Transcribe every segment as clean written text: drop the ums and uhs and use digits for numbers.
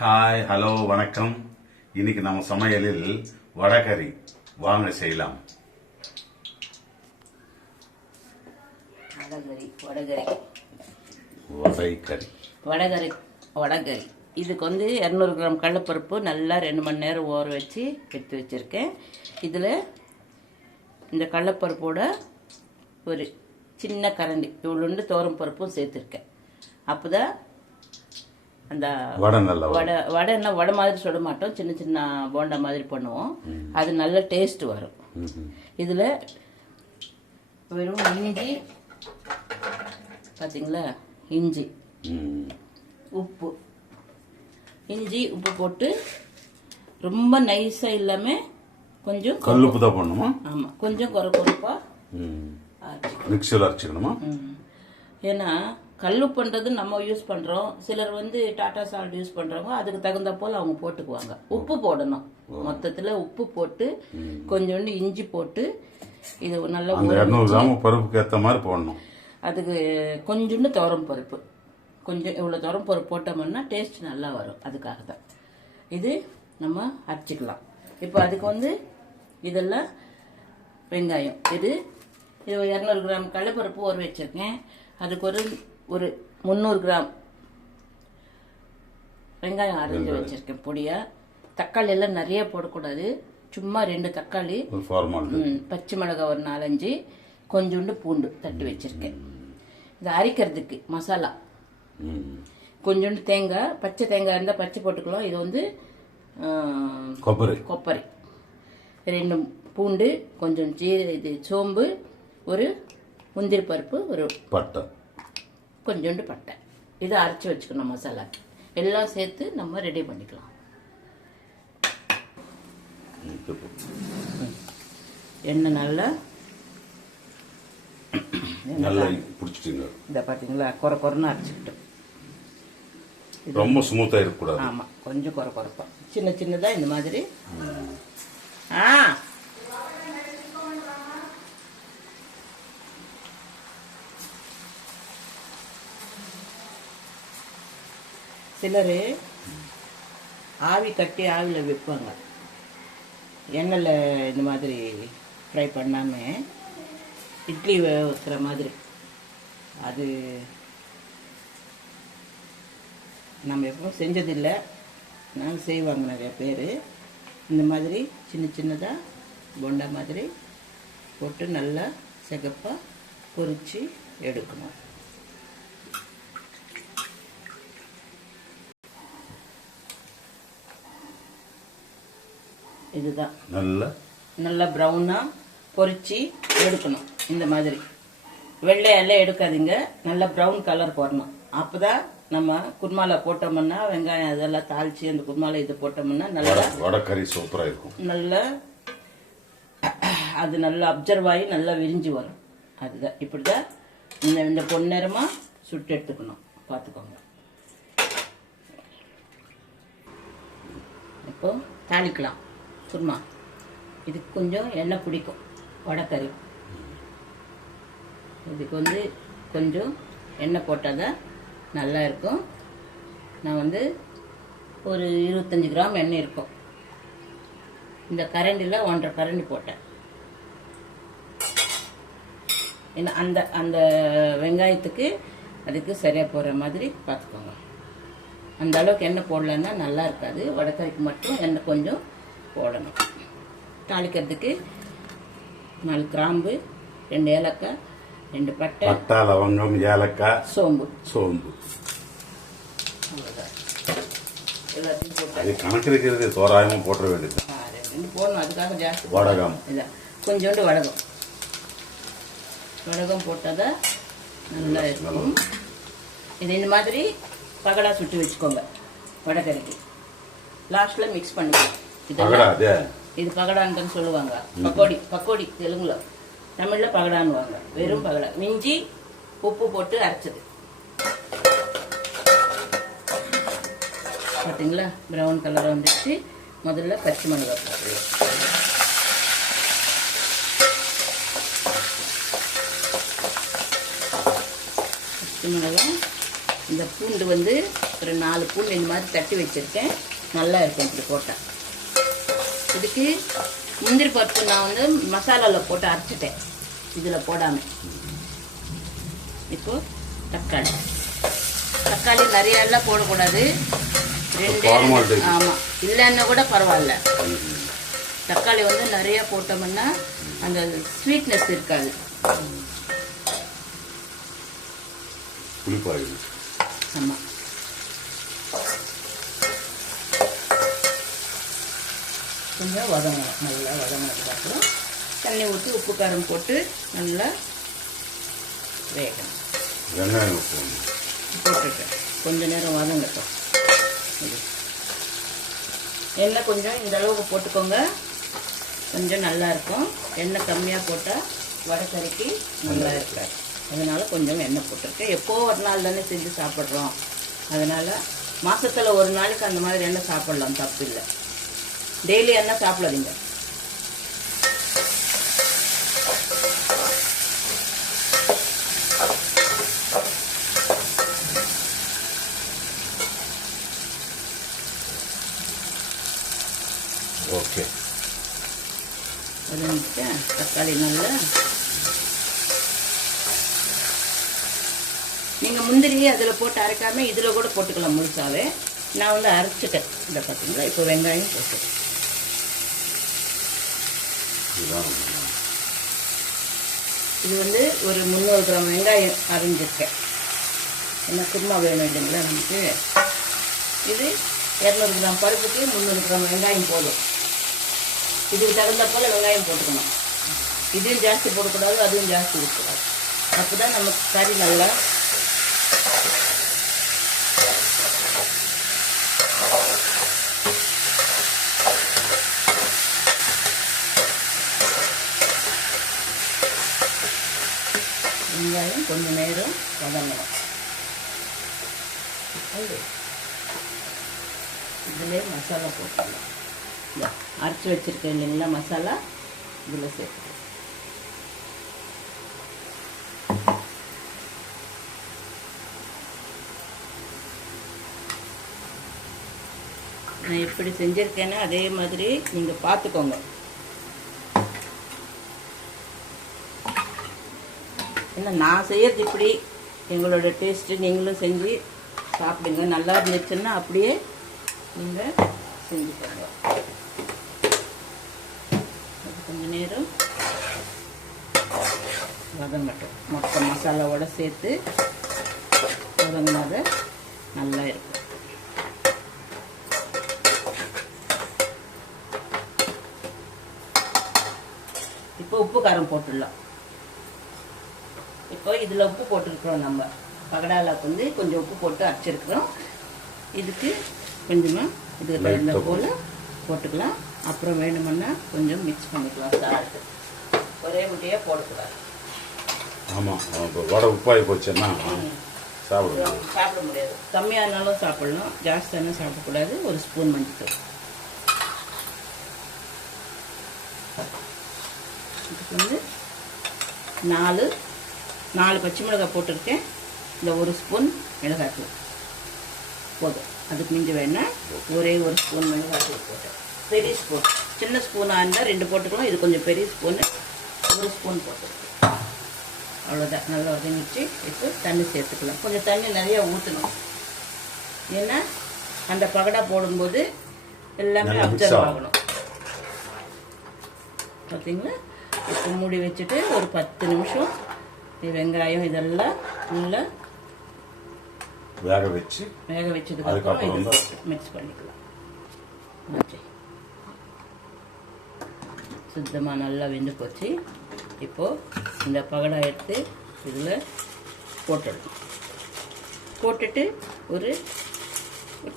Hi hello வணக்கம். இன்னைக்கு நம்ம சமையலில் வடகறி வாங்க செய்யலாம். வடகறி இதுக்கு வந்து 200 கிராம் கடலைப்பருப்பு நல்லா 2 மணி நேரம் ஊற வச்சு எடுத்து வச்சுருக்கேன். இதில் இந்த கடலைப்பருப்போட ஒரு சின்ன கரண்டி இவ்வளோண்டு தோரம் பருப்பும் சேர்த்துருக்கேன். அப்போ தான் அந்த வடை மாதிரி சுட மாட்டோம், சின்ன சின்ன போண்டா மாதிரி பண்ணுவோம். அது நல்ல டேஸ்ட் வரும். இதில் வெறும் இஞ்சி பார்த்தீங்களா, இஞ்சி உப்பு போட்டு ரொம்ப நைஸாக இல்லாமல் கொஞ்சம் கல்லுப்பு தான் பண்ணுமா? ஆமாம், கொஞ்சம் கொரப்பாக மிக்சியில் அரைச்சிக்கணுமா? ஏன்னா கல்லுப்புன்றது நம்ம யூஸ் பண்ணுறோம், சிலர் வந்து டாட்டா சால்ட் யூஸ் பண்ணுறவங்க அதுக்கு தகுந்த போல் அவங்க போட்டுக்குவாங்க. உப்பு போடணும், மொத்தத்தில் உப்பு போட்டு கொஞ்சோண்டு இஞ்சி போட்டு இது நல்லா 200 கிராம் பருப்புக்கு ஏற்ற மாதிரி போடணும். அதுக்கு கொஞ்சோண்டு துவரம் பருப்பு, கொஞ்சம் இவ்வளோ துவரம் பருப்பு போட்டோம்னா டேஸ்ட் நல்லா வரும். அதுக்காக தான் இது நம்ம அரைச்சிக்கலாம். இப்போ அதுக்கு வந்து இதெல்லாம் வெங்காயம், இது 200 கிராம் கடலைப்பருப்பு ஊற வச்சுருக்கேன். அதுக்கு ஒரு 300 கிராம் வெங்காயம் அரைஞ்சி வச்சிருக்கேன் பொடியா. தக்காளி எல்லாம் நிறைய போடக்கூடாது, சும்மா 2 தக்காளி, பச்சை மிளகாய் ஒரு 4-5, கொஞ்சோண்டு பூண்டு தட்டி வச்சிருக்கேன். இது அரைக்கிறதுக்கு மசாலா கொஞ்சோண்டு தேங்காய், பச்சை தேங்காய் இருந்தால் பச்சை போட்டுக்கலாம். இது வந்து கொப்பரை 2 பூண்டு, கொஞ்சம் இது சோம்பு, ஒரு முந்திரி பருப்பு, ஒரு பட்டை, கொஞ்சோண்டு பட்டை. இதை அரைச்சி வச்சுக்கணும். மசாலா எல்லாம் சேர்த்து நம்ம ரெடி பண்ணிக்கலாம். எண்ணெய் நல்லா பிடிச்சிட்டீங்க. இதை பார்த்தீங்களா, கொரன்னு அரைச்சிக்கிட்டோம். ரொம்ப ஸ்மூத்தாக இருக்கக்கூடாது. ஆமாம், கொஞ்சம் கொரப்பா சின்ன சின்னதாக இந்த மாதிரி. சிலர் ஆவி கட்டி ஆவியில் வைப்பாங்க, எண்ணெயில் இந்த மாதிரி ஃப்ரை பண்ணாமல் இட்லி வைக்கிற மாதிரி. அது நம்ம எப்பவும் செஞ்சதில்லை, நாங்கள் செய்வாங்க நிறைய பேர். இந்த மாதிரி சின்ன சின்னதாக போண்டா மாதிரி போட்டு நல்லா சிகப்பாக பொரித்து எடுக்கணும். இதுதான் நல்லா ப்ரௌனாக பொரிச்சு எடுக்கணும். இந்த மாதிரி வெள்ளையெல்லாம் எடுக்காதீங்க, நல்லா ப்ரௌன் கலர் போடணும். அப்போ தான் நம்ம குருமாவில் போட்டோம்னா, வெங்காயம் அதெல்லாம் தாளித்து அந்த குருமாவில் இது போட்டோம்னா நல்லா வடகறி சூப்பராக இருக்கும். நல்லா அது நல்லா அப்சர்வ் ஆகி நல்லா விரிஞ்சு வரும். அதுதான் இப்படி தான் இந்த பொன்னிறமாக சுட்டு எடுத்துக்கணும். பார்த்துக்கோங்க. இப்போ தாளிக்கலாம் குருமா. இதுக்கு கொஞ்சம் எண்ணெய் பிடிக்கும் வடக்கறி. இதுக்கு வந்து கொஞ்சம் எண்ணெய் போட்டால் தான் நல்லா இருக்கும். நான் வந்து ஒரு 25 கிராம் எண்ணெய் இருக்கும். இந்த கரண்டியில் 1.5 கரண்டி போட்டேன். அந்த அந்த வெங்காயத்துக்கு அதுக்கு சரியாக போகிற மாதிரி பார்த்துக்கோங்க. அந்த அளவுக்கு எண்ணெய் போடலன்னா நல்லா இருக்காது. வடக்கறிக்கு மட்டும் எண்ணெய் கொஞ்சம் போடணும். தாளிக்கிறதுக்கு 4 கிராம்பு, 2 ஏலக்காய், 2 பட்டை, லவங்கம், ஏலக்காய், சோம்பு. எல்லாத்தையும் போட்டு கணக்கு இருக்கிறது தோராயமாக போட்டுற வேண்டியது. 2 போடணும், அதுக்காக ஜாஸ்தி. வடகம் இதான் கொஞ்சோண்டு வடகம் போட்டால் தான் நல்லா இருக்கும். இது இந்த மாதிரி பகடா சுட்டு வச்சுக்கோங்க. வடகறிக்கு லாஸ்ட்டில் மிக்ஸ் பண்ணிக்கலாம். இது பகடான்னு சொல்லுவாங்க. பக்கோடி தெலுங்குல, தமிழ்ல பகடான்னுவாங்க. வெறும் பகடா, மிஞ்சி உப்பு போட்டு அரைச்சது. பார்த்தீங்களா, ப்ரௌன் கலர் வந்துடுச்சு. முதல்ல பச்சை மிளகாய் போட்டுக்கலாம். பச்சை மிளகாய் இந்த பூண்டு வந்து ஒரு 4 பூண்டு இந்த மாதிரி தட்டி வச்சுருக்கேன். நல்லா இருக்கும் இப்படி போட்டால். இதுக்கு முந்திரி பருப்பு நான் வந்து மசாலாவில் போட்டு அரைச்சிட்டேன், இதில் போடாமல். இப்போது தக்காளி நிறைய எல்லாம் போடக்கூடாது, 2. ஆமாம், இல்லைன்னா கூட பரவாயில்ல. தக்காளி வந்து நிறைய போட்டோம்னா அந்த ஸ்வீட்னஸ் இருக்காது. ஆமாம், கொஞ்சம் வதங்கணும். நல்லா வதங்கினதுக்கப்புறம் தண்ணி ஊற்றி உப்பு காரம் போட்டு நல்லா வேகணும். வெங்காயம் போட்டுட்டேன், கொஞ்ச நேரம் வதங்கட்டும். எண்ணெய் கொஞ்சம் இந்த அளவுக்கு போட்டுக்கோங்க, கொஞ்சம் நல்லா இருக்கும். எண்ணெய் கம்மியாக போட்டால் வடைக்கறிக்கு நல்லா இருக்காது. அதனால் கொஞ்சம் எண்ணெய் போட்டிருக்கேன். எப்போ ஒரு நாள் தானே செஞ்சு சாப்பிட்றோம், அதனால் மாதத்தில் ஒரு நாளைக்கு அந்த மாதிரி எண்ணெய் சாப்பிட்லாம், தப்பு இல்லை. டெய்லி எண்ணெய் சாப்பிடாதீங்க. ஓகே, வதங்கிட்டேன். தக்காளி நல்லா நீங்கள் முந்திரி அதில் போட்டு அரைக்காமல் இதில் கூட போட்டுக்கலாம் முழுசாவே. நான் வந்து அரைச்சிட்டேன். இதை பார்த்தீங்களா, இப்போ வெங்காயம் போட்டு இது வந்து ஒரு 300 கிராம் வெங்காயம் அரைஞ்சிருக்கேன். என்ன குருமா வேணும் இல்லைங்களா நமக்கு. இது 200 கிராம் பருப்புக்கு 300 கிராம் வெங்காயம் போதும். இதுக்கு தகுந்த போல் வெங்காயம் போட்டுக்கணும். இதையும் ஜாஸ்தி போடக்கூடாது, அதுவும் ஜாஸ்தி இருக்கக்கூடாது. அப்போ தான் நமக்கு கறி நல்லா வெங்காயம் கொஞ்சம் நேரம் வதங்கணும். இதிலே மசாலா போட்டுக்கலாம். அரைச்சி வச்சுருக்கேன் இல்லைங்களா மசாலா, இதில் சேர்த்து நான் எப்படி செஞ்சுருக்கேன்னு அதே மாதிரி நீங்கள் பார்த்துக்கோங்க. ஏன்னா நான் செய்யறது இப்படி, எங்களோட டேஸ்ட்டு நீங்களும் செஞ்சு சாப்பிடுங்க. நல்லா இருந்துச்சுன்னா அப்படியே நீங்கள் செஞ்சுக்கோங்க. கொஞ்சம் நேரம் வதங்கட்டும். மொத்த மசாலாவோட சேர்த்து வதங்கினாத நல்லா இருக்கும். இப்போ உப்பு காரம் போட்டுடலாம். இப்போ இதில் உப்பு போட்டுருக்குறோம். நம்ம பகடாலாக்கு வந்து கொஞ்சம் உப்பு போட்டு அரைச்சிருக்கிறோம். இதுக்கு கொஞ்சமாக இது தகுந்த போல் போட்டுக்கலாம். அப்புறம் வேணுமுன்னா கொஞ்சம் மிக்ஸ் பண்ணிக்கலாம். சால்ட்டு ஒரே முட்டையாக போடக்கூடாது. ஆமாம், வடை உப்பாகி போச்சுன்னா சாப்பிட முடியாது. கம்மியானாலும் சாப்பிடலாம், ஜாஸ்தியானா சாப்பிடக்கூடாது. ஒரு ஸ்பூன் மஞ்சள். இதுக்கு வந்து 4 பச்சை மிளகாய் போட்டிருக்கேன். இந்த ஒரு ஸ்பூன் மிளகாய்த்தூள் போதும். அதுக்கு மிஞ்சி வேணா ஒரே ஒரு ஸ்பூன் மிளகாய்த்தூள் போட்டேன். பெரிய ஸ்பூன், சின்ன ஸ்பூனாக இருந்தால் 2 போட்டுக்கலாம். இது கொஞ்சம் பெரிய ஸ்பூனு, 1 ஸ்பூன் போட்டுருக்கேன். அவ்வளோதான். நல்லா வதங்கிச்சு. இப்போ தண்ணி சேர்த்துக்கலாம். கொஞ்சம் தண்ணி நிறையா ஊற்றணும். ஏன்னா அந்த பகடா போடும்போது எல்லாமே அப்சர்வ் ஆகணும். பார்த்தீங்களா, இப்போ மூடி வச்சுட்டு ஒரு 10 நிமிஷம் வெங்காயம் இதெல்லாம் நல்லா வேக வச்சதுக்கப்புறம் இது மிக்ஸ் பண்ணிக்கலாம். சுத்தமாக நல்லா வெந்து போச்சு. இப்போது இந்த பகடா எடுத்து இதில் போட்டுடணும். போட்டுட்டு ஒரு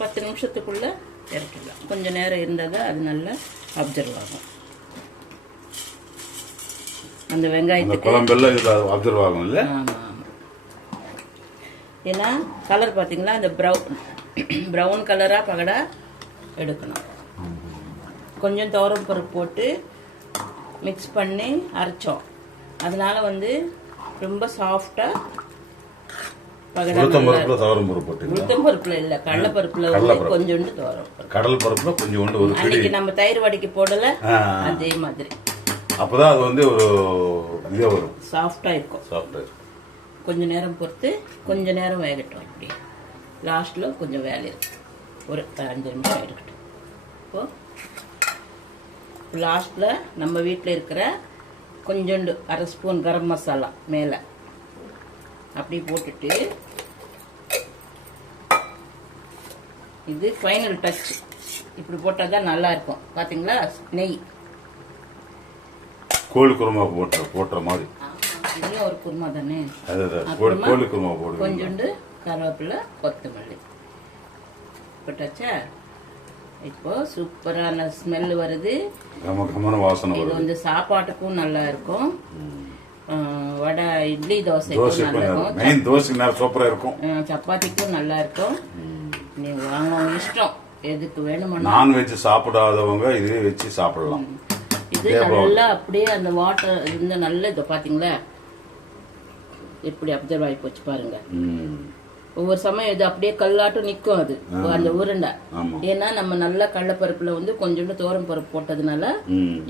10 நிமிஷத்துக்குள்ளே இறக்கிடலாம். கொஞ்சம் நேரம் இருந்தால் தான் அது நல்லா அப்சர்வ் ஆகும். அந்த வெங்காயத்துக்கு அப்சர்வ் ஆகும் இல்லை? ஆமாம். ஏன்னா கலர் பார்த்தீங்களா, இந்த ப்ரௌன் கலராக பகடா எடுக்கணும். கொஞ்சம் துவரம் பருப்பு போட்டு மிக்ஸ் பண்ணி அரைச்சோம். அதனால வந்து ரொம்ப சாஃப்டாக பகடா உளுத்தம் பருப்புல துவரம் பருப்பு போட்டுங்களா? உளுத்தம் பருப்புல இல்ல, கடலைப்பருப்புல வந்து கொஞ்சோண்டு துவரம் பருப்பு. கடல் பருப்புல கொஞ்சோண்டு ஒரு பிடி. அன்னைக்கு நம்ம தயிர் வடைக்கு போடல, அதே மாதிரி. அப்பதான் அது வந்து ஒரு இதே வரும், சாஃப்டா இருக்கும். சாப்பிட்டு கொஞ்ச நேரம் பொறுத்து கொஞ்ச நேரம் வேகட்டும். அப்படி லாஸ்ட்ல கொஞ்சம் வேலை இருக்கு, ஒரு 5 நிமிஷம் இருக்கட்டும். இப்போ லாஸ்ட்ல நம்ம வீட்டில் இருக்கிற கொஞ்சோண்டு 1/2 ஸ்பூன் கரம் மசாலா மேலே அப்படி போட்டுட்டு, இது ஃபைனல் டச். இப்படி போட்டால் தான் நல்லா இருக்கும். பார்த்தீங்களா? நெய், கோழி குருமா போட்டுற மாதிரி. இதுவும் ஒரு குருமா தானே. அப்புறமா கோழி குருமா போடுங்க. கொஞ்சோண்டு கருவேப்பிலை, கொத்தமல்லி போட்டாச்சா? இப்போ சூப்பரான ஸ்மெல் வருது, கம கமன வாசனை இது வருது. வந்து சாப்பாட்டுக்கும் நல்லா இருக்கும். வடை, இட்லி, தோசைக்கும் நல்லா இருக்கும். மெயின் தோசைக்கு நேரம் சூப்பரா இருக்கும். சப்பாத்திக்கும் நல்லா இருக்கும். நீ வாங்க, இஷ்டம் எதுக்கு வேணுமோ. நான்வெஜ் சாப்பிடாதவங்க இதே வச்சு சாப்பிடலாம். இது நல்லா அப்படியே அந்த வாட்டர் இருந்து நல்ல இதை பாத்தீங்களா எப்படி அப்சர்வ் ஆகி போச்சு பாருங்க. ஒவ்வொரு சமயம் இது அப்படியே கல்லாட்டம் நிக்கும், அது அந்த உருண்டை. ஏன்னா நம்ம நல்ல கடலைப்பருப்புல வந்து கொஞ்சோண்டு தோரம் பருப்பு போட்டதுனால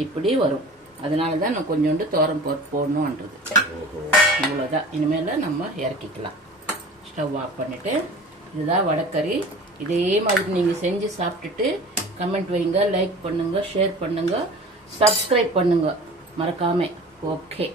இப்படி வரும். அதனாலதான் நான் கொஞ்சோண்டு தோரம் பருப்பு போடணும்ன்றது. இவ்வளவுதான். இனிமேல நம்ம இறக்கிக்கலாம். ஸ்டவ் ஆஃப் பண்ணிட்டு, இதுதான் வடைக்கறி. இதே மாதிரி நீங்க செஞ்சு சாப்பிட்டுட்டு கமெண்ட் வைங்க, லைக் பண்ணுங்க, ஷேர் பண்ணுங்க, சப்ஸ்கிரைப் பண்ணுங்க மறக்காம. ஓகே.